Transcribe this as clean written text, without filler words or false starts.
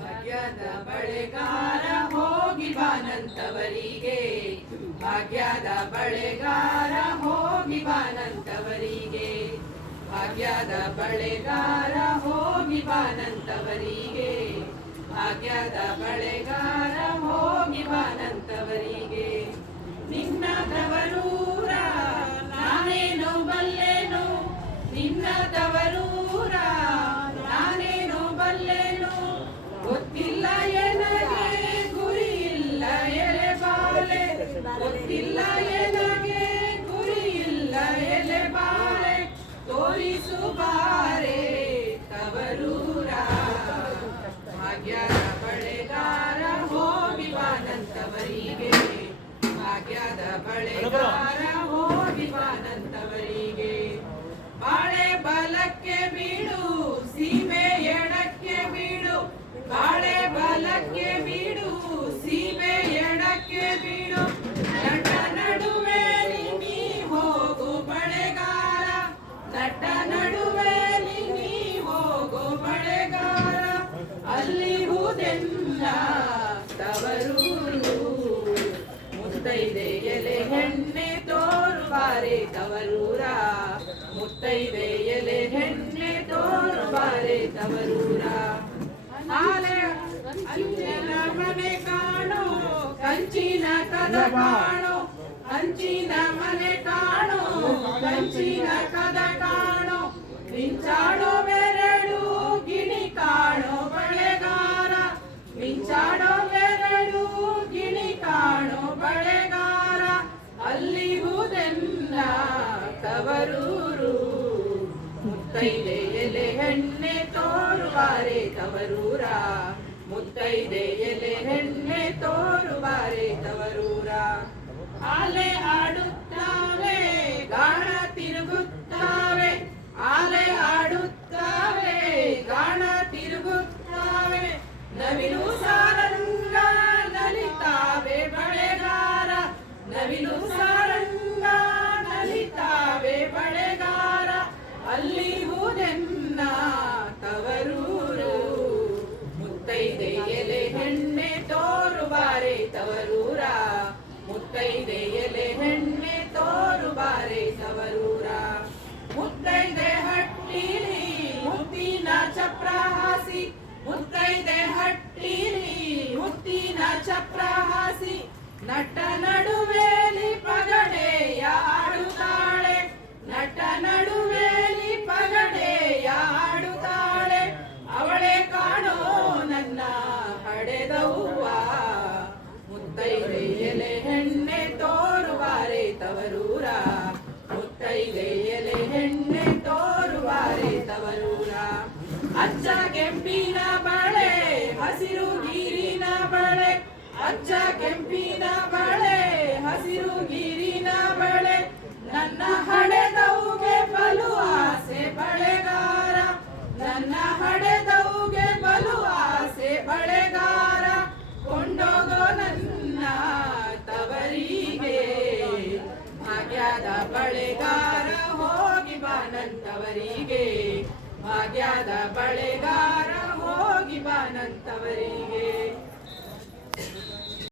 ಭಾಗ್ಯದ ಬಳೆಗಾರ ಹೋಗಿ ಬಾನಂತವರಿಗೆ, ಭಾಗ್ಯದ ಬಳೆಗಾರ ಹೋಗಿ ಬಾನಂತವರಿಗೆ, ಭಾಗ್ಯದ ಬಳೆಗಾರ ಹೋಗಿ ಬಾನಂತವರಿಗೆ, ಭಾಗ್ಯದ ಬಳೆಗಾರ ಹೋಗಿ ಬಾನಂತವರಿಗೆ. ನಿನ್ನ ತವರೂರ ನಾನೇನು ಬಲ್ಲೆನು, ನಿನ್ನ ತವರೂರ ನಾನೇನು ಬಲ್ಲೆನು, ಗೊತ್ತಿಲ್ಲ ಎನಗೆ ಗುರಿ ಇಲ್ಲ ಎಲೆ ಬಾಲೆ, ಗೊತ್ತಿಲ್ಲ ಎನಗೆ ಗುರಿ ಇಲ್ಲ ಎಲೆ ಬಾಲೆ, ತೋರಿಸು ಬಾರೆ ತವರೂರ. ಭಾಗ್ಯದ ಬಳೆಗಾರ ಹೋಗಿ ಬಾನಂತವರಿಗೆ, ಭಾಗ್ಯದ ಬಳೆಗಾರ ಹೋಗಿ ಬಾನಂತವರಿಗೆ. ಬಾಳೆ ಬಲಕ್ಕೆ ಬೀಡು ಸೀಮೆ ಎಡಕ್ಕೆ ಬೀಡು, ಬಾಳೆ ಬಲಕ್ಕೆ ಬೀಡು ಸೀಮೆ ಎಡಕ್ಕೆ ಬೀಡು, ನಟ ನಡುವೆ ನೀ ಹೋಗು ಬಳೆಗಾರ, ನಟ ನಡುವೆ ನೀ ಹೋಗು ಬಳೆಗಾರ. ಅಲ್ಲಿರುವುದೆಲ್ಲ ತವರೂರು, ಮುತ್ತೈದೆ ಎಲೆ ಹೆಣ್ಣೆ ತೋರುಬಾರೆ ತವರೂರ, ಮುತ್ತೈದೆ ಎಲೆ ಹೆಣ್ಣೆ ತೋರುಬಾರೆ ತವರೂರ. ಅಂಚಿನ ಮನೆ ಕಾಣೋ ಕಂಚಿನ ಕದ ಕಾಣೋ, ಅಂಚಿನ ಮನೆ ಕಾಣೋ ಕಂಚಿನ ಕದ ಕಾಣೋ, ಮಿಂಚಾಡೋ ಬೆರಳು ಗಿಣಿ ಕಾಣೋ ಬಳೆಗಾರ, ಮಿಂಚಾಡೋ ಬೆರಳು ಗಿಣಿ ಕಾಣೋ ಬಳೆಗಾರ. ಅಲ್ಲಿರುವುದೆಲ್ಲ ತವರೂರು, ಮುತ್ತೈದೆ ಎಲೆ ಹೆಣ್ಣೆ ತೋರುಬಾರೆ ತವರೂರ, ಮುತ್ತೈದೆ ಎಲೆ ಹೆಣ್ಣೆ ತೋರುಬಾರೆ ತವರೂರ. ಆಲೆ ಆಡುತ್ತಾವೆ ಗಾಣ ತಿರುಗುತ್ತಾವೆ, ಆಲೆ ಆಡುತ್ತಾವೆ ಗಾಣ ತಿರುಗುತ್ತಾವೆ, ನವಿಲು ಸಾರಂಗ ನಲಿತಾವೆ ಬಳೆಗಾರ, ನವಿಲು ಸಾರಂಗ ನಲಿತಾವೆ ಬಳೆಗಾರ. ಅಲ್ಲಿರುವುದೆನ್ನ ತವರೂರು, ಮುತ್ತೈದೆ ಎಲೆ ಹೆಣ್ಣೆ ತೋರುಬಾರೆ ತವರೂರ, ಮುತ್ತೈದೆ ಎಲೆ ಹೆಣ್ಣೆ ತೋರುಬಾರೆ ತವರೂರ. ಮುತ್ತೈದೆ ಹಟ್ಟಿಲಿ ಮುತ್ತಿನ ಚಪ್ರ ಹಾಸಿ, ಮುತ್ತೈದೆ ಹಟ್ಟಿಲಿ ಮುತ್ತಿನ ಚಪ್ರ ಹಾಸಿ, ನಟ ನಡುವೆಲಿ ಪಗಡೆಯ ಆಡುತ್ತಾಳೆ, ನಟ ನಡುವೆಲಿ ಪಗಡೆಯ ಆಡುತ್ತಾಳೆ. ಅವಳೆ ಕಾಣೋ ನನ್ನ ಹಡೆದವ್ವ, ಮುತ್ತೈದೆ ಎಲೆ ಹೆಣ್ಣೆ ತೋರುಬಾರೆ ತವರೂರ, ಮುತ್ತೈದೆ ಎಲೆ ಹೆಣ್ಣೆ ತೋರುಬಾರೆ ತವರೂರ. ಅಚ್ಚ ಕೆಂಪಿನ ಬಳೆ ಹಸಿರು ಗೀರಿನ ಬಳೆ, ಅಚ್ಚ ಕೆಂಪಿನ ಬಳೆ ಹಸಿರು ಗೀರಿನ ಬಳೆ, ನನ್ನ ಹಡೆದವ್ಗೆ ಬಲು ಆಸೆ ಬಳೆಗಾರ, ನನ್ನ ಹಡೆದವ್ಗೆ ಬಲು ಆಸೆ ಬಳೆಗಾರ. ಕೊಂಡೋಗೋ ನನ್ನ ತವರಿಗೆ, ಭಾಗ್ಯದ ಬಳೆಗಾರ ಹೋಗಿ ಬಾನಂತವರಿಗೆ, ಭಾಗ್ಯದ ಬಳೆಗಾರ ಹೋಗಿ ಬಾನಂತವರಿಗೆ.